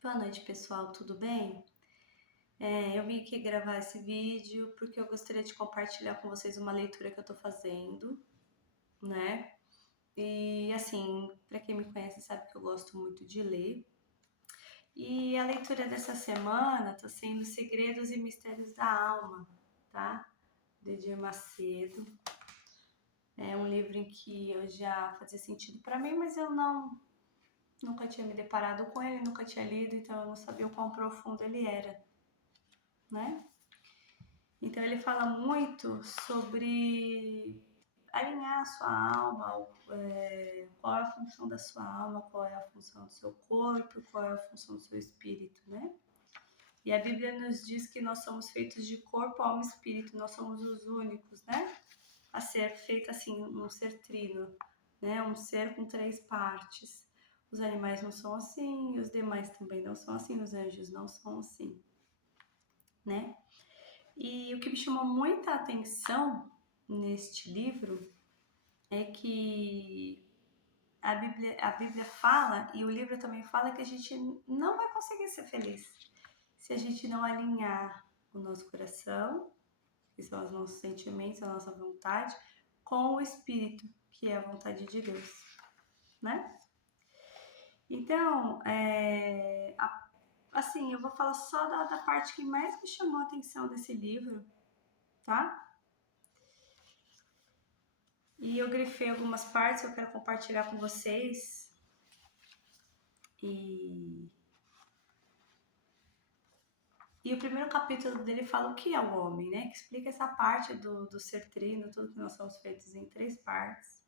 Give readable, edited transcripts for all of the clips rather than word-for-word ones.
Boa noite, pessoal, tudo bem? Eu vim aqui gravar esse vídeo porque eu gostaria de compartilhar com vocês uma leitura que eu tô fazendo, né? E assim, para quem me conhece sabe que eu gosto muito de ler. E a leitura dessa semana tá sendo Segredos e Mistérios da Alma, tá? De Edir Macedo. É um livro em que eu já fazia sentido para mim, mas eu nunca tinha me deparado com ele, nunca tinha lido, então eu não sabia o quão profundo ele era, né? Então ele fala muito sobre alinhar a sua alma, qual é a função da sua alma, qual é a função do seu corpo, qual é a função do seu espírito, né? E a Bíblia nos diz que nós somos feitos de corpo, alma e espírito, nós somos os únicos, né? A ser feito assim, um ser trino, né? Um ser com três partes. Os animais não são assim, os demais também não são assim, os anjos não são assim, né? E o que me chamou muita atenção neste livro é que a Bíblia fala, e o livro também fala, que a gente não vai conseguir ser feliz se a gente não alinhar o nosso coração, que são os nossos sentimentos, a nossa vontade, com o Espírito, que é a vontade de Deus, né? Então, assim, eu vou falar só da parte que mais me chamou a atenção desse livro, tá? E eu grifei algumas partes que eu quero compartilhar com vocês. E, e o primeiro capítulo dele fala o que é o homem, né? Que explica essa parte do ser trino, tudo que nós somos feitos em três partes.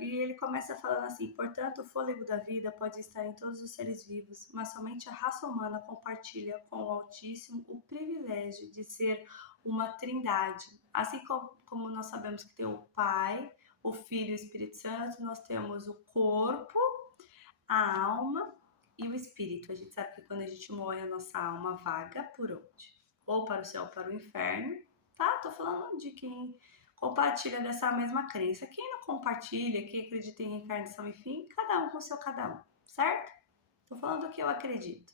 E ele começa falando assim: portanto, o fôlego da vida pode estar em todos os seres vivos, mas somente a raça humana compartilha com o Altíssimo o privilégio de ser uma trindade. Assim como nós sabemos que tem o Pai, o Filho e o Espírito Santo, nós temos o corpo, a alma e o espírito. A gente sabe que quando a gente morre, a nossa alma vaga por onde? Ou para o céu ou para o inferno, tá? Tô falando de quem compartilha dessa mesma crença. Quem não compartilha, quem acredita em reencarnação, enfim, cada um com o seu cada um, certo? Tô falando do que eu acredito,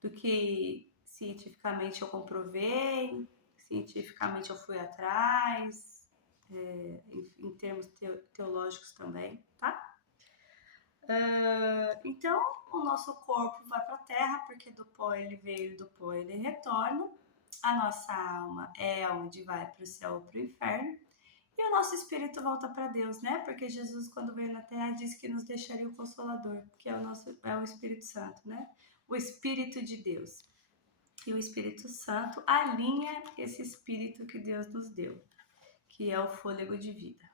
do que cientificamente eu comprovei, cientificamente eu fui atrás, em termos teológicos também, tá? Então, o nosso corpo vai para a terra, porque do pó ele veio, do pó ele retorna. A nossa alma é onde vai para o céu ou para o inferno. E o nosso espírito volta para Deus, né? Porque Jesus, quando veio na terra, disse que nos deixaria o Consolador, que é o Espírito Santo, né? O Espírito de Deus. E o Espírito Santo alinha esse espírito que Deus nos deu, que é o fôlego de vida.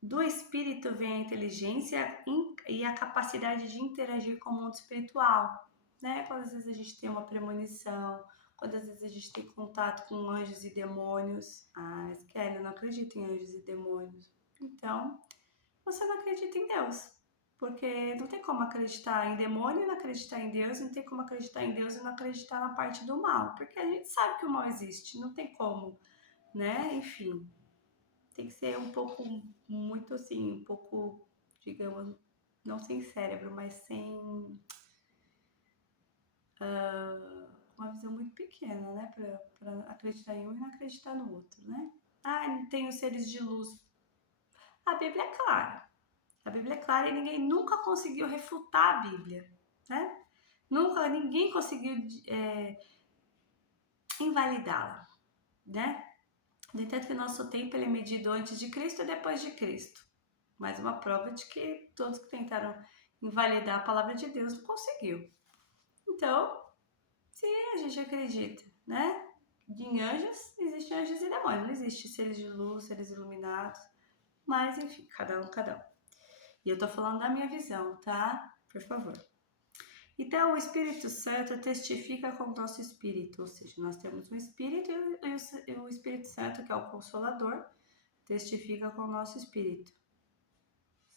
Do espírito vem a inteligência e a capacidade de interagir com o mundo espiritual, né? Quando às vezes a gente tem uma premonição, quando às vezes a gente tem contato com anjos e demônios. Ah, mas Kelly, eu não acredito em anjos e demônios. Então, você não acredita em Deus. Porque não tem como acreditar em demônio e não acreditar em Deus, não tem como acreditar em Deus e não acreditar na parte do mal. Porque a gente sabe que o mal existe, não tem como, né? Enfim, tem que ser um pouco, muito assim, um pouco, digamos, não sem cérebro, mas sem uma visão muito pequena, né? Pra acreditar em um e não acreditar no outro, né? Ah, tem os seres de luz. A Bíblia é clara. A Bíblia é clara e ninguém nunca conseguiu refutar a Bíblia, né? Nunca ninguém conseguiu invalidá-la, né? No entanto, que o nosso tempo ele é medido antes de Cristo e depois de Cristo. Mais uma prova de que todos que tentaram invalidar a palavra de Deus não conseguiu. Então, se a gente acredita, né, em anjos, existem anjos e demônios, não existe seres de luz, seres iluminados, mas enfim, cada um, cada um. E eu tô falando da minha visão, tá? Por favor. Então, o Espírito Santo testifica com o nosso espírito, ou seja, nós temos um espírito e o Espírito Santo, que é o Consolador, testifica com o nosso espírito,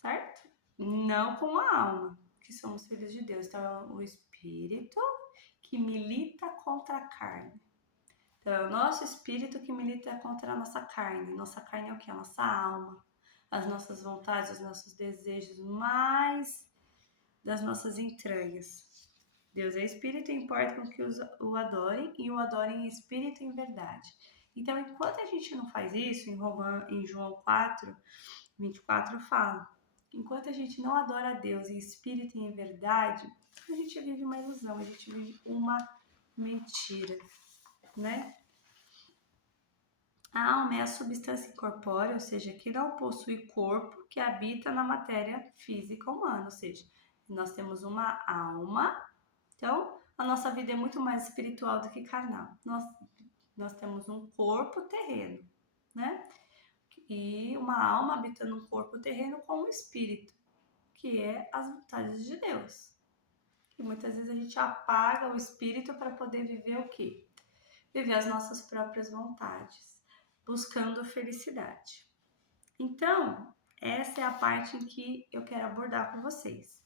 certo? Não com a alma, que somos filhos de Deus. Então, é o espírito que milita contra a carne. Então, é o nosso espírito que milita contra a nossa carne. Nossa carne é o que? A nossa alma, as nossas vontades, os nossos desejos mais das nossas entranhas. Deus é espírito e importa com que o adorem e o adorem em espírito e em verdade. Então, enquanto a gente não faz isso, em João 4, 24 fala, enquanto a gente não adora a Deus em espírito e em verdade, a gente vive uma ilusão, a gente vive uma mentira, né? A alma é a substância incorpórea, ou seja, que não possui corpo, que habita na matéria física humana, ou seja, nós temos uma alma, então a nossa vida é muito mais espiritual do que carnal. Nós temos um corpo terreno, né? E uma alma habitando um corpo terreno com um espírito, que é as vontades de Deus. E muitas vezes a gente apaga o espírito para poder viver o quê? Viver as nossas próprias vontades, buscando felicidade. Então, essa é a parte em que eu quero abordar com vocês.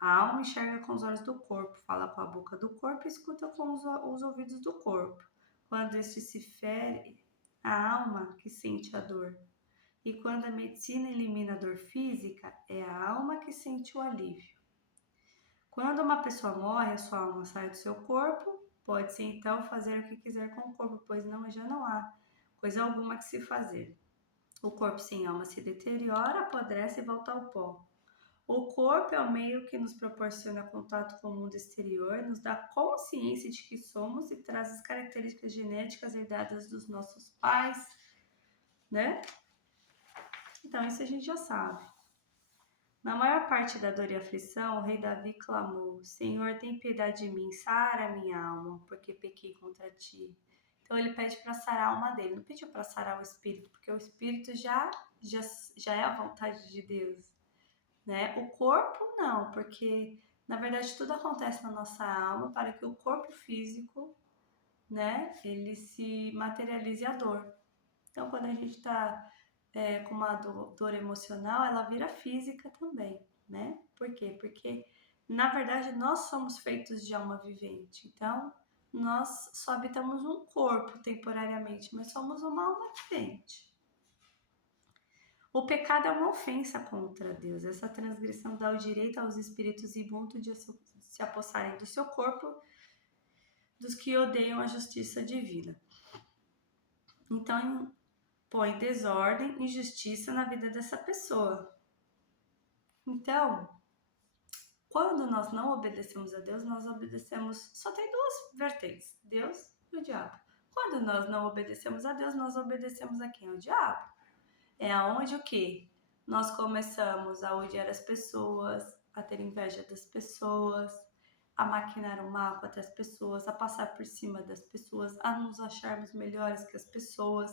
A alma enxerga com os olhos do corpo, fala com a boca do corpo e escuta com os ouvidos do corpo. Quando este se fere, a alma que sente a dor. E quando a medicina elimina a dor física, é a alma que sente o alívio. Quando uma pessoa morre, a sua alma sai do seu corpo, pode-se então fazer o que quiser com o corpo, pois já não há coisa alguma que se fazer. O corpo sem alma se deteriora, apodrece e volta ao pó. O corpo é o meio que nos proporciona contato com o mundo exterior, nos dá consciência de que somos e traz as características genéticas herdadas dos nossos pais, né? Então, isso a gente já sabe. Na maior parte da dor e aflição, o rei Davi clamou: Senhor, tem piedade de mim, sara minha alma, porque pequei contra ti. Então ele pede para sarar a alma dele, não pediu para sarar o espírito, porque o espírito já é a vontade de Deus, né? O corpo não, porque na verdade tudo acontece na nossa alma para que o corpo físico, né, ele se materialize a dor. Então quando a gente está com uma dor emocional, ela vira física também, né? Por quê? Porque, na verdade, nós somos feitos de alma vivente. Então, nós só habitamos um corpo temporariamente, mas somos uma alma vivente. O pecado é uma ofensa contra Deus. Essa transgressão dá o direito aos espíritos imundos de se apossarem do seu corpo, dos que odeiam a justiça divina. Então, põe desordem e injustiça na vida dessa pessoa. Então, quando nós não obedecemos a Deus, nós obedecemos... Só tem duas vertentes, Deus e o diabo. Quando nós não obedecemos a Deus, nós obedecemos a quem? Ao diabo. É aonde o quê? Nós começamos a odiar as pessoas, a ter inveja das pessoas, a maquinar o mal contra as pessoas, a passar por cima das pessoas, a nos acharmos melhores que as pessoas,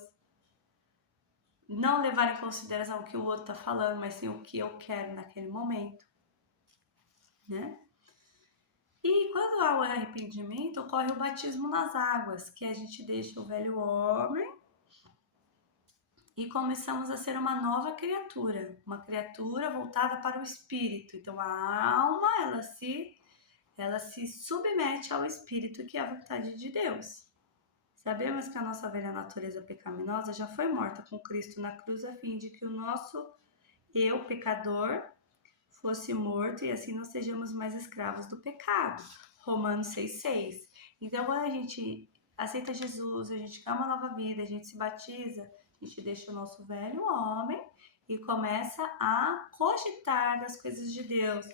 não levar em consideração o que o outro está falando, mas sim o que eu quero naquele momento, né? E quando há o arrependimento, ocorre o batismo nas águas, que a gente deixa o velho homem e começamos a ser uma nova criatura, uma criatura voltada para o espírito. Então a alma, ela se submete ao espírito, que é a vontade de Deus. Sabemos que a nossa velha natureza pecaminosa já foi morta com Cristo na cruz, a fim de que o nosso eu, pecador, fosse morto e assim não sejamos mais escravos do pecado. Romanos 6,6. Então, quando a gente aceita Jesus, a gente quer uma nova vida, a gente se batiza, a gente deixa o nosso velho homem e começa a cogitar das coisas de Deus.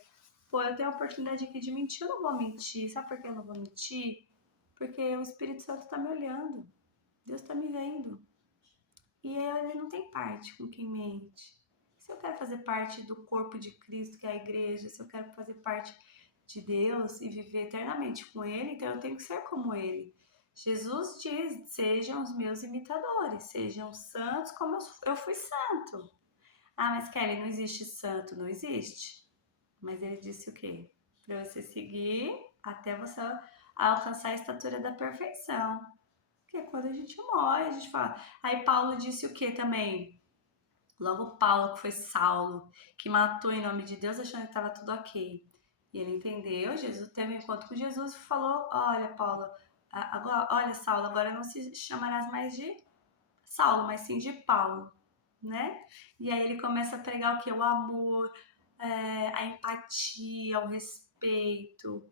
Pô, eu tenho a oportunidade aqui de mentir, eu não vou mentir. Sabe por que eu não vou mentir? Porque o Espírito Santo está me olhando. Deus está me vendo. E ele não tem parte com quem mente. Se eu quero fazer parte do corpo de Cristo, que é a igreja, se eu quero fazer parte de Deus e viver eternamente com Ele, então eu tenho que ser como Ele. Jesus diz, sejam os meus imitadores, sejam santos como eu fui santo. Ah, mas Kelly, não existe santo, não existe. Mas ele disse o quê? Para você seguir até você alcançar a estatura da perfeição. Porque quando a gente morre, a gente fala. Aí Paulo disse o quê também? Logo Paulo, que foi Saulo, que matou em nome de Deus achando que estava tudo ok. E ele entendeu, Jesus teve um encontro com Jesus e falou, olha Paulo, agora, olha Saulo, agora não se chamarás mais de Saulo, mas sim de Paulo, né? E aí ele começa a pregar o que? O amor, a empatia, simpatia, o respeito,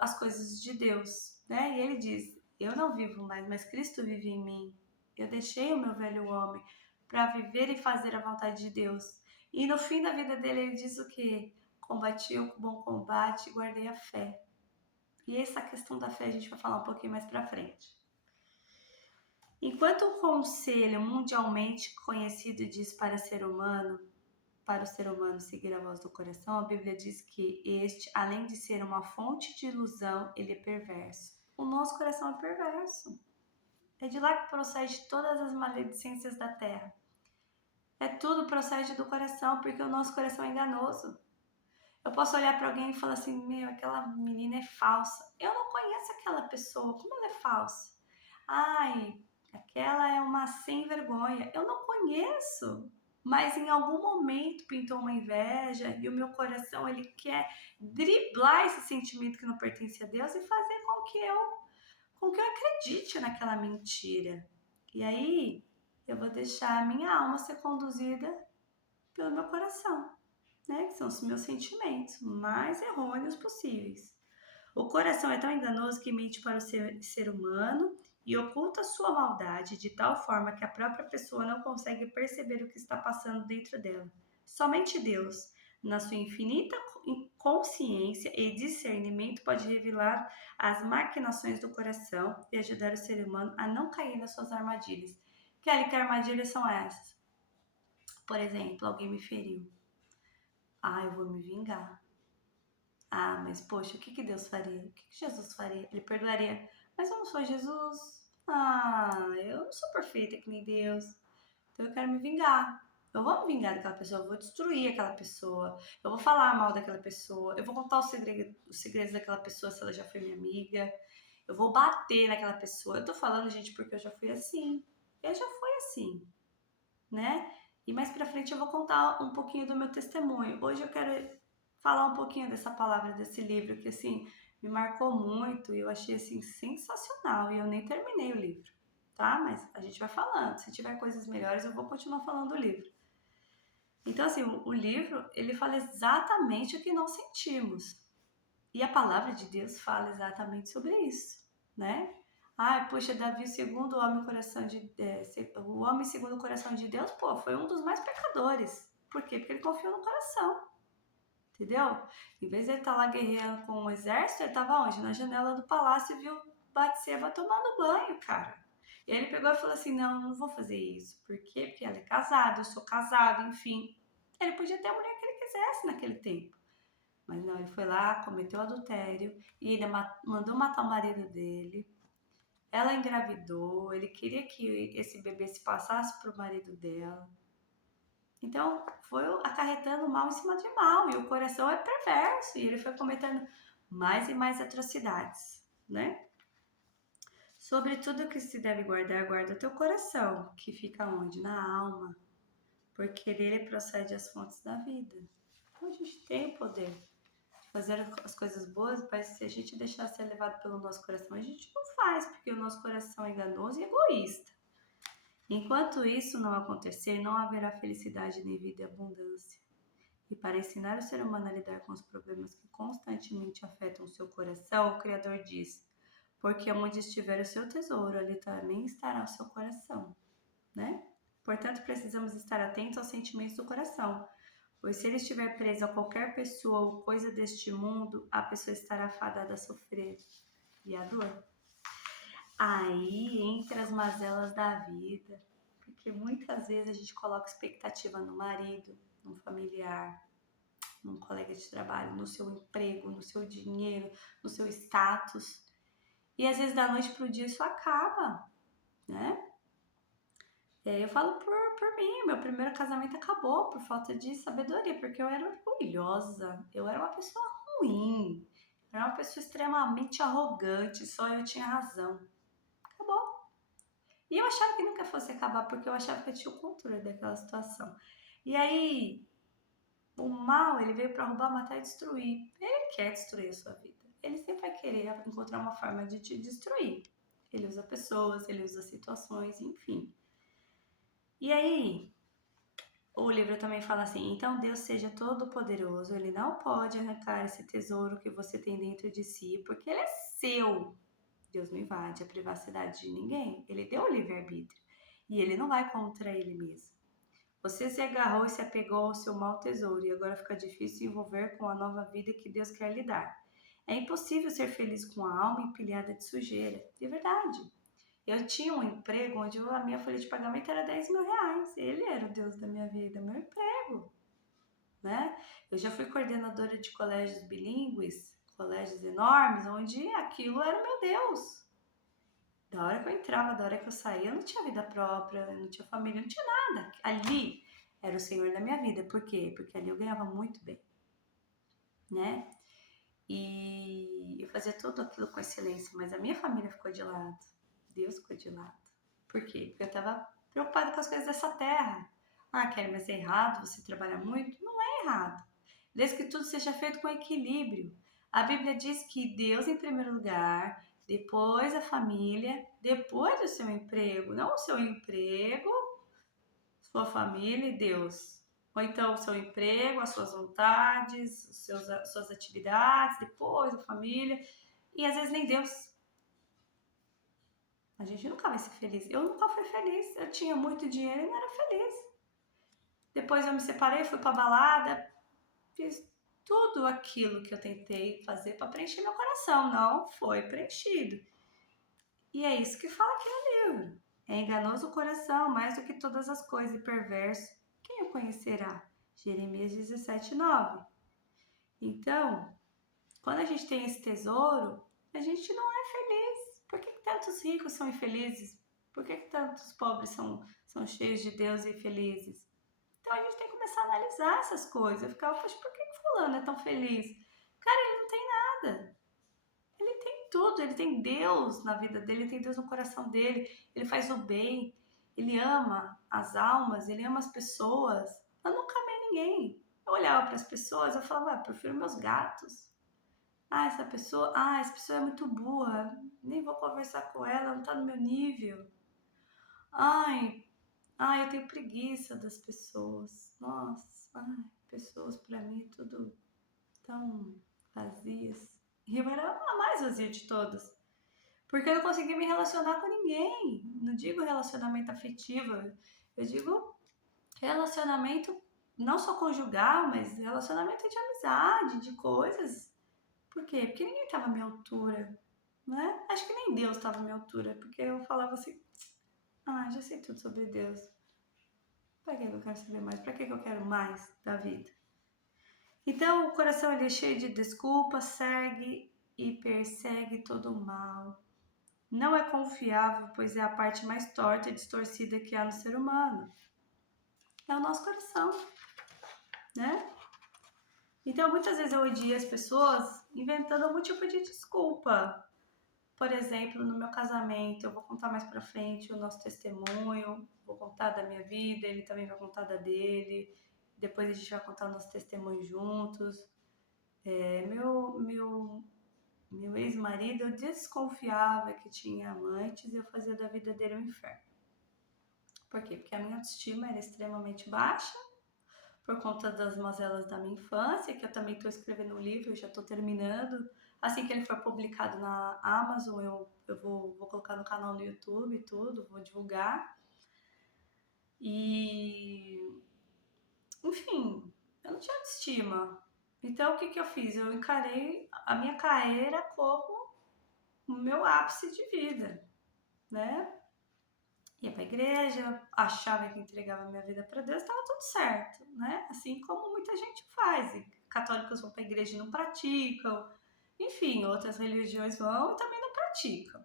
as coisas de Deus, né? E ele diz: eu não vivo mais, mas Cristo vive em mim. Eu deixei o meu velho homem para viver e fazer a vontade de Deus. E no fim da vida dele ele diz o quê? Combati o bom combate e guardei a fé. E essa questão da fé a gente vai falar um pouquinho mais para frente. Enquanto o conselho mundialmente conhecido diz para o ser humano seguir a voz do coração, a Bíblia diz que este, além de ser uma fonte de ilusão, ele é perverso. O nosso coração é perverso. É de lá que procede todas as maledicências da terra. É tudo procede do coração, porque o nosso coração é enganoso. Eu posso olhar para alguém e falar assim: meu, aquela menina é falsa. Eu não conheço aquela pessoa, como ela é falsa? Ai, aquela é uma sem vergonha. Eu não conheço. Mas em algum momento pintou uma inveja e o meu coração ele quer driblar esse sentimento que não pertence a Deus e fazer com que eu acredite naquela mentira. E aí eu vou deixar a minha alma ser conduzida pelo meu coração, né? Que são os meus sentimentos mais errôneos possíveis. O coração é tão enganoso que mente para o ser humano e oculta sua maldade de tal forma que a própria pessoa não consegue perceber o que está passando dentro dela. Somente Deus, na sua infinita consciência e discernimento, pode revelar as maquinações do coração e ajudar o ser humano a não cair nas suas armadilhas. Kelly, que armadilhas são essas? Por exemplo, alguém me feriu. Ah, eu vou me vingar. Ah, mas poxa, o que Deus faria? O que Jesus faria? Ele perdoaria. Mas eu não sou Jesus. Ah, eu não sou perfeita que nem Deus. Então eu quero me vingar. Eu vou me vingar daquela pessoa, eu vou destruir aquela pessoa, eu vou falar mal daquela pessoa, eu vou contar os segredos daquela pessoa se ela já foi minha amiga, eu vou bater naquela pessoa. Eu tô falando, gente, porque eu já fui assim. Eu já fui assim, né? E mais pra frente eu vou contar um pouquinho do meu testemunho. Hoje eu quero falar um pouquinho dessa palavra, desse livro, que assim, me marcou muito e eu achei assim sensacional. E eu nem terminei o livro, tá? Mas a gente vai falando. Se tiver coisas melhores, eu vou continuar falando do livro. Então, assim, o livro, ele fala exatamente o que nós sentimos. E a palavra de Deus fala exatamente sobre isso, né? Ai, poxa, Davi, segundo o homem, o homem segundo o coração de Deus, pô, foi um dos mais pecadores. Por quê? Porque ele confiou no coração, entendeu? Em vez de ele estar lá guerreando com o exército, ele estava onde? Na janela do palácio e viu Batseba tomando banho, cara. E aí ele pegou e falou assim, não vou fazer isso. Por quê? Porque ela é casada, eu sou casado, enfim. Ele podia ter a mulher que ele quisesse naquele tempo. Mas não, ele foi lá, cometeu adultério e ele mandou matar o marido dele. Ela engravidou, ele queria que esse bebê se passasse para o marido dela. Então, foi acarretando mal em cima de mal. E o coração é perverso. E ele foi cometendo mais e mais atrocidades, né? Sobre tudo que se deve guardar, guarda o teu coração, que fica onde? Na alma. Porque dele procede as fontes da vida. Então, a gente tem o poder de fazer as coisas boas, mas se a gente deixar ser levado pelo nosso coração, a gente não faz, porque o nosso coração é enganoso e egoísta. Enquanto isso não acontecer, não haverá felicidade nem vida e abundância. E para ensinar o ser humano a lidar com os problemas que constantemente afetam o seu coração, o Criador diz: porque onde estiver o seu tesouro, ali também estará o seu coração, né? Portanto, precisamos estar atentos aos sentimentos do coração, pois se ele estiver preso a qualquer pessoa ou coisa deste mundo, a pessoa estará fadada a sofrer e a dor. Aí entra as mazelas da vida, porque muitas vezes a gente coloca expectativa no marido, no familiar, num colega de trabalho, no seu emprego, no seu dinheiro, no seu status. E às vezes da noite pro dia isso acaba, né? Eu falo por mim, meu primeiro casamento acabou por falta de sabedoria, porque eu era orgulhosa, eu era uma pessoa ruim, eu era uma pessoa extremamente arrogante, só eu tinha razão. Acabou. E eu achava que nunca fosse acabar, porque eu achava que eu tinha o controle daquela situação. E aí, o mal, ele veio para roubar, matar e destruir. Ele quer destruir a sua vida. Ele sempre vai querer encontrar uma forma de te destruir. Ele usa pessoas, ele usa situações, enfim. E aí, O livro também fala assim: então Deus seja todo-poderoso, ele não pode arrancar esse tesouro que você tem dentro de si, porque ele é seu. Deus não invade a privacidade de ninguém. Ele deu o livre-arbítrio e ele não vai contra ele mesmo. Você se agarrou e se apegou ao seu mau tesouro e agora fica difícil se envolver com a nova vida que Deus quer lhe dar. É impossível ser feliz com a alma empilhada de sujeira. De verdade. Eu tinha um emprego onde a minha folha de pagamento era 10 mil reais. Ele era o Deus da minha vida, meu emprego, né? Eu já fui coordenadora de colégios bilíngues, colégios enormes, onde aquilo era o meu Deus. Da hora que eu entrava, da hora que eu saía, eu não tinha vida própria, eu não tinha família, não tinha nada. Ali era o Senhor da minha vida. Por quê? Porque ali eu ganhava muito bem, né? E eu fazia tudo aquilo com excelência, mas a minha família ficou de lado. Deus ficou de lado. Por quê? Porque eu estava preocupada com as coisas dessa terra. Ah, Kelly, mas é errado você trabalhar muito? Não é errado. Desde que tudo seja feito com equilíbrio. A Bíblia diz que Deus em primeiro lugar, depois a família, depois o seu emprego. Não o seu emprego, sua família e Deus. Ou então o seu emprego, as suas vontades, suas atividades, depois a família. E às vezes nem Deus. A gente nunca vai ser feliz. Eu nunca fui feliz. Eu tinha muito dinheiro e não era feliz. Depois eu me separei, fui pra balada, fiz tudo aquilo que eu tentei fazer para preencher meu coração. Não foi preenchido. E é isso que fala aqui no livro. É enganoso o coração mais do que todas as coisas e perverso. Quem o conhecerá? Jeremias 17:9. Então, quando a gente tem esse tesouro, a gente não é feliz. Por que tantos ricos são infelizes? Por que tantos pobres são cheios de Deus e infelizes? Então a gente tem que começar a analisar essas coisas. Eu ficava, poxa, por que fulano é tão feliz? Cara, ele não tem nada. Ele tem tudo, ele tem Deus na vida dele, ele tem Deus no coração dele, ele faz o bem, ele ama as almas, ele ama as pessoas. Eu nunca amei ninguém. Eu olhava para as pessoas, eu falava, eu prefiro meus gatos. Essa pessoa é muito burra, nem vou conversar com ela, não tá no meu nível. Ai, eu tenho preguiça das pessoas. Nossa, pessoas para mim tudo tão vazias. E eu era a mais vazia de todas. Porque eu não conseguia me relacionar com ninguém. Não digo relacionamento afetivo, eu digo relacionamento não só conjugal, mas relacionamento de amizade, de coisas. Por quê? Porque ninguém estava à minha altura, né? Acho que nem Deus estava à minha altura, porque eu falava assim, já sei tudo sobre Deus. Pra que eu quero saber mais? Pra que eu quero mais da vida? Então, o coração ele é cheio de desculpas, segue e persegue todo o mal. Não é confiável, pois é a parte mais torta e distorcida que há no ser humano. É o nosso coração, né? Então, muitas vezes eu odio as pessoas inventando algum tipo de desculpa. Por exemplo, no meu casamento, eu vou contar mais pra frente o nosso testemunho, vou contar da minha vida, ele também vai contar da dele, depois a gente vai contar o nosso testemunho juntos. Meu ex-marido, eu desconfiava que tinha amantes e eu fazia da vida dele um inferno. Por quê? Porque a minha autoestima era extremamente baixa, por conta das mazelas da minha infância, que eu também estou escrevendo um livro, eu já estou terminando. Assim que ele for publicado na Amazon, eu vou colocar no canal no YouTube e tudo, vou divulgar. E, enfim, eu não tinha autoestima. Então, o que eu fiz? Eu encarei a minha carreira como o meu ápice de vida, né? Ia pra igreja, achava que entregava minha vida para Deus, estava tudo certo, né? Assim como muita gente faz. E católicos vão pra igreja e não praticam. Enfim, outras religiões vão e também não praticam.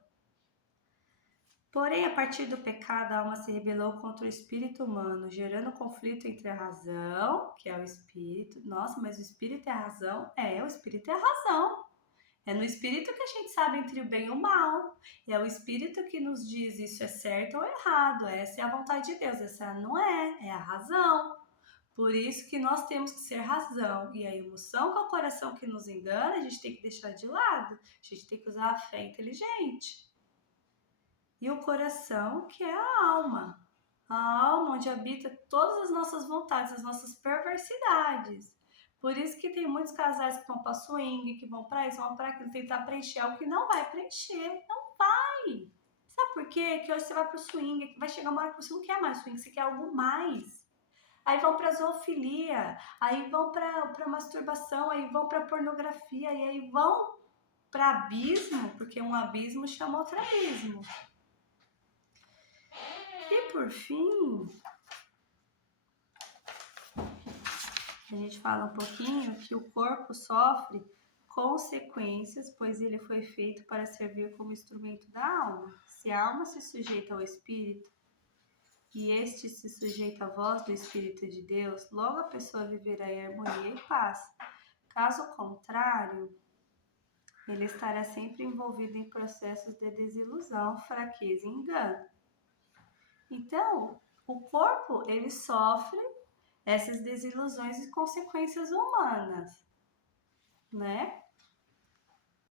Porém, a partir do pecado, a alma se rebelou contra o espírito humano, gerando conflito entre a razão, que é o espírito. Nossa, mas o espírito é a razão? É, o espírito é a razão. É no espírito que a gente sabe entre o bem e o mal. É o espírito que nos diz isso é certo ou errado. Essa é a vontade de Deus, essa não é a razão. Por isso que nós temos que ser razão. E a emoção com o coração que nos engana, a gente tem que deixar de lado. A gente tem que usar a fé inteligente. E o coração, que é a alma. a alma onde habita todas as nossas vontades, as nossas perversidades. Por isso que tem muitos casais que vão para swing, que vão para isso, vão para aquilo, tentar preencher algo que não vai preencher, não vai. Sabe por quê? Que hoje você vai pro swing, vai chegar uma hora que você não quer mais swing, você quer algo mais. Aí vão pra zoofilia, aí vão pra masturbação, aí vão pra pornografia, e aí vão pra abismo, porque um abismo chama outro abismo. E por fim, a gente fala um pouquinho que o corpo sofre consequências, pois ele foi feito para servir como instrumento da alma. Se a alma se sujeita ao espírito e este se sujeita à voz do Espírito de Deus, logo a pessoa viverá em harmonia e paz. Caso contrário, ele estará sempre envolvido em processos de desilusão, fraqueza e engano. Então, o corpo, ele sofre essas desilusões e consequências humanas, né?